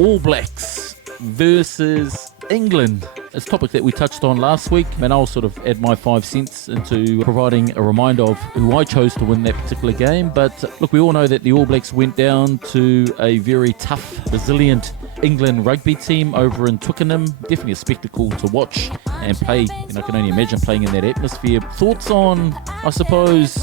All Blacks versus England. It's a topic that we touched on last week, and I'll sort of add my 5 cents into providing a reminder of who I chose to win that particular game. But look, we all know that the All Blacks went down to a very tough, resilient England rugby team over in Twickenham. Definitely a spectacle to watch and play. And I can only imagine playing in that atmosphere. Thoughts on, I suppose,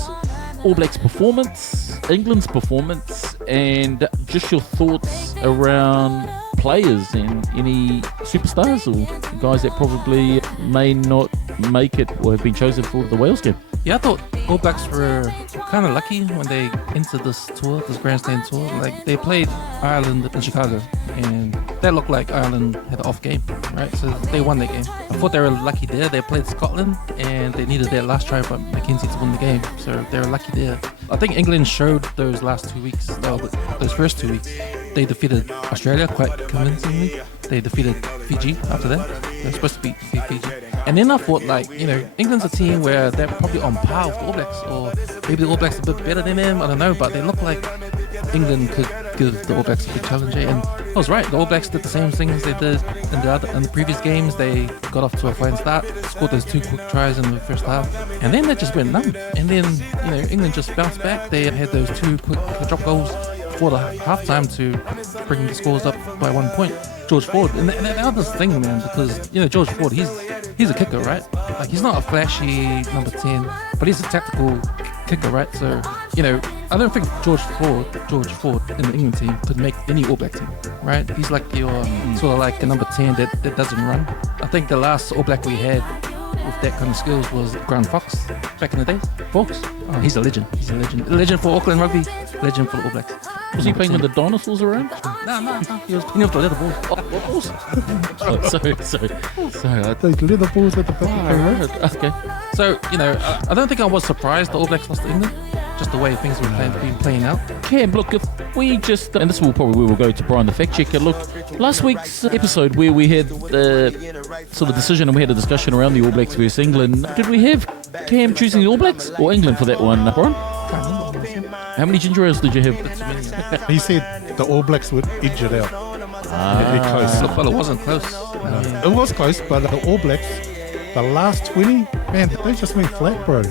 All Blacks' performance, England's performance, and just your thoughts around players and any superstars or guys that probably may not make it or have been chosen for the Wales game. Yeah, I thought All Blacks were kind of lucky when they entered this tour, this grandstand tour. Like, they played Ireland in Chicago, and that looked like Ireland had an off game, right? So they won that game. I thought they were lucky there. They played Scotland, and they needed that last try by Mackenzie to win the game. So they were lucky there. I think England showed those last 2 weeks, those first 2 weeks. They defeated Australia quite convincingly. They defeated Fiji after that. They're supposed to beat Fiji. And then I thought, England's a team where they're probably on par with the All Blacks, or maybe the All Blacks are a bit better than them, I don't know, but they look like England could give the All Blacks a big challenge. And I was right, the All Blacks did the same things they did in the previous games. They got off to a fine start, scored those 2 quick tries in the first half, and then they just went numb. And then, England just bounced back. They had those 2 quick drop goals for the halftime to bring the scores up by 1 point. George Ford, and that was the thing, man, because George Ford, he's a kicker, right? Like, he's not a flashy number 10, but he's a tactical kicker, right? So I don't think George Ford in the England team could make any All Black team, right? He's like your sort of like a number 10 that doesn't run. I think the last All Black we had with that kind of skills was Grant Fox back in the day. Fox, he's a legend. He's a legend for Auckland rugby, legend for the All Blacks. Was he playing with the dinosaurs around? No. He was playing with the leather balls. What balls? Sorry. Those leather balls at the back. Okay. So, I don't think I was surprised the All Blacks lost to England. Just the way things were playing out. Cam, look, if we just, and this will probably we will go to Brian the fact checker. Look, last week's episode where we had the sort of decision and we had a discussion around the All Blacks versus England, did we have Cam choosing the All Blacks or England for that one, Brian? How many ginger ales did you have? He said the All Blacks would edge it out. Close. Look, well, it wasn't close. It was close, but the All Blacks, the last 20, man, they just went flat, bro.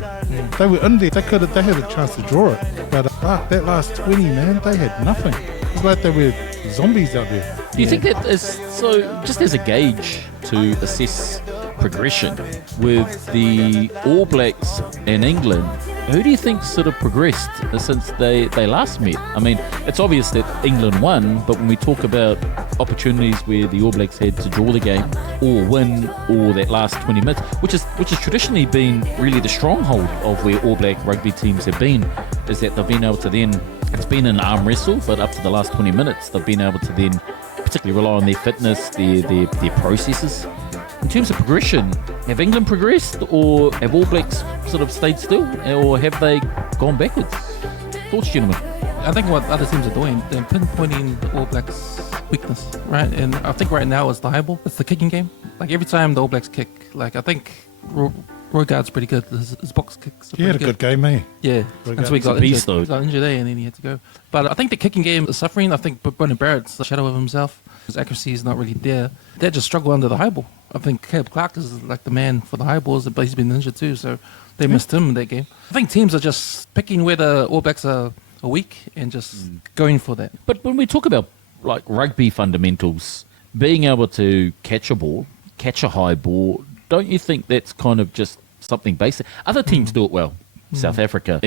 They were in there. They had a chance to draw it, but that last 20, man, they had nothing. It's like they were zombies out there. Do you think that is so? Just as a gauge to assess progression with the All Blacks and England, who do you think sort of progressed since they last met? I mean, it's obvious that England won, but when we talk about opportunities where the All Blacks had to draw the game or win, or that last 20 minutes, which has traditionally been really the stronghold of where All Black rugby teams have been, is that they've been able to then, it's been an arm wrestle, but up to the last 20 minutes, they've been able to then particularly rely on their fitness, their processes. In terms of progression, have England progressed, or have All Blacks sort of stayed still, or have they gone backwards? Thoughts, gentlemen? I think what other teams are doing, they're pinpointing the All Blacks' weakness, right? And I think right now it's the high ball. It's the kicking game. Like, every time the All Blacks kick, I think Roygaard's pretty good. His box kicks are He had a good game, eh? Yeah, and so he got beast, injured. He got injured there, and then he had to go. But I think the kicking game is suffering. I think Brendan Barrett's a shadow of himself. His accuracy is not really there. They just struggle under the high ball. I think Caleb Clark is like the man for the high balls, but he's been injured too, so they missed him in that game. I think teams are just picking where the All Blacks are weak and just going for that. But when we talk about like rugby fundamentals, being able to catch a ball, catch a high ball, don't you think that's kind of just something basic? Other teams do it well. South Africa,